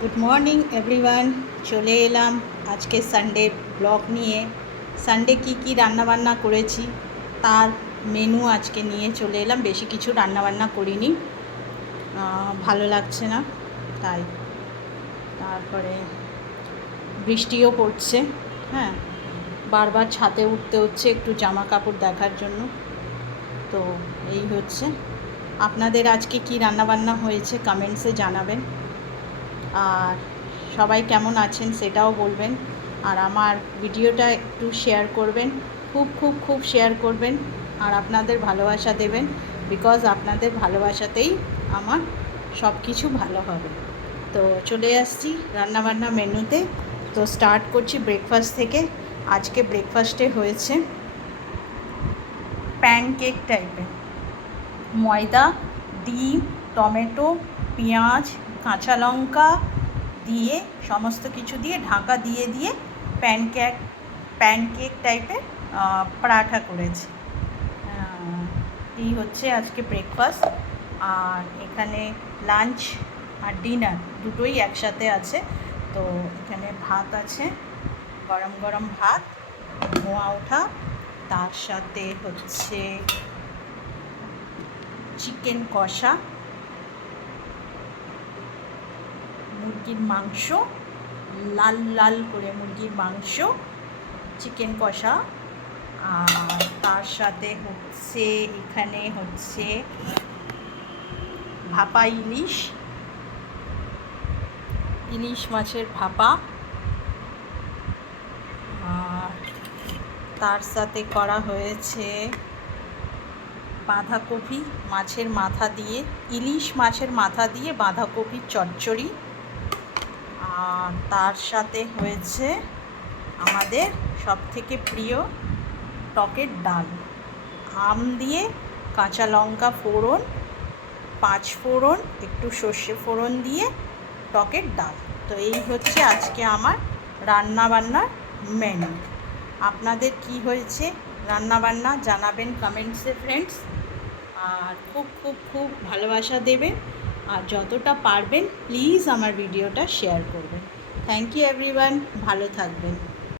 Good morning everyone. চলে এলাম আজকে সানডে ব্লগ নিয়ে। সানডে কি রান্নাবান্না করেছি তার মেনু আজকে নিয়ে চলে এলাম। বেশি কিছু রান্নাবান্না করিনি, ভালো লাগছে না তাই। তারপরে বৃষ্টিও পড়ছে, হ্যাঁ, বারবার ছাদে উঠতে হচ্ছে একটু জামা কাপড় দেখার জন্য। তো এই হচ্ছে, আপনাদের আজকে কি রান্নাবান্না হয়েছে কমেন্টসে জানাবেন। আর সবাই কেমন আছেন সেটাও বলবেন। আর আমার ভিডিওটা একটু শেয়ার করবেন, খুব খুব খুব শেয়ার করবেন। আর আপনাদের ভালোবাসা দেবেন, বিকজ আপনাদের ভালোবাসাতেই আমার সব কিছু ভালো হবে। তো চলে আসছি রান্নাবান্না মেনুতে। তো স্টার্ট করছি ব্রেকফাস্ট থেকে। আজকে ব্রেকফাস্টে হয়েছে প্যানকেক টাইপের, ময়দা, ডিম, টমেটো, পেঁয়াজ, কাঁচা লঙ্কা দিয়ে সমস্ত কিছু দিয়ে ঢাকা দিয়ে প্যানকেক টাইপের পরাঠা করেছি। এই হচ্ছে আজকে ব্রেকফাস্ট। আর এখানে লাঞ্চ আর ডিনার দুটোই একসাথে আছে। তো এখানে ভাত আছে, গরম গরম ভাত, ধোঁয়া ওঠা, তার সাথে হচ্ছে চিকেন কষা, মুরগির মাংস, লাল লাল করে মুরগির মাংস, চিকেন কষা। আর তার সাথে হচ্ছে এখানে হচ্ছে ভাপা ইলিশ মাছের ভাপা। আর তার সাথে করা হয়েছে বাঁধাকপি মাছের মাথা দিয়ে, ইলিশ মাছের মাথা দিয়ে বাঁধাকপির চচ্চড়ি। আর তার সাথে হয়েছে আমাদের সবথেকে প্রিয় টকের ডাল, আম দিয়ে কাঁচা লঙ্কা ফোড়ন, 5 ফোড়ন, একটু সর্ষে ফোড়ন দিয়ে টকের ডাল। তো এই হচ্ছে আজকে আমার রান্নাবান্নার মেনু। আপনাদের কি হয়েছে রান্নাবান্না জানাবেন কমেন্টসে ফ্রেন্ডস। আর খুব খুব খুব ভালোবাসা দেবেন। আর যতটা পারবেন প্লিজ আমার ভিডিওটা শেয়ার করবেন। থ্যাংক ইউ এভরিওয়ান, ভালো থাকবেন।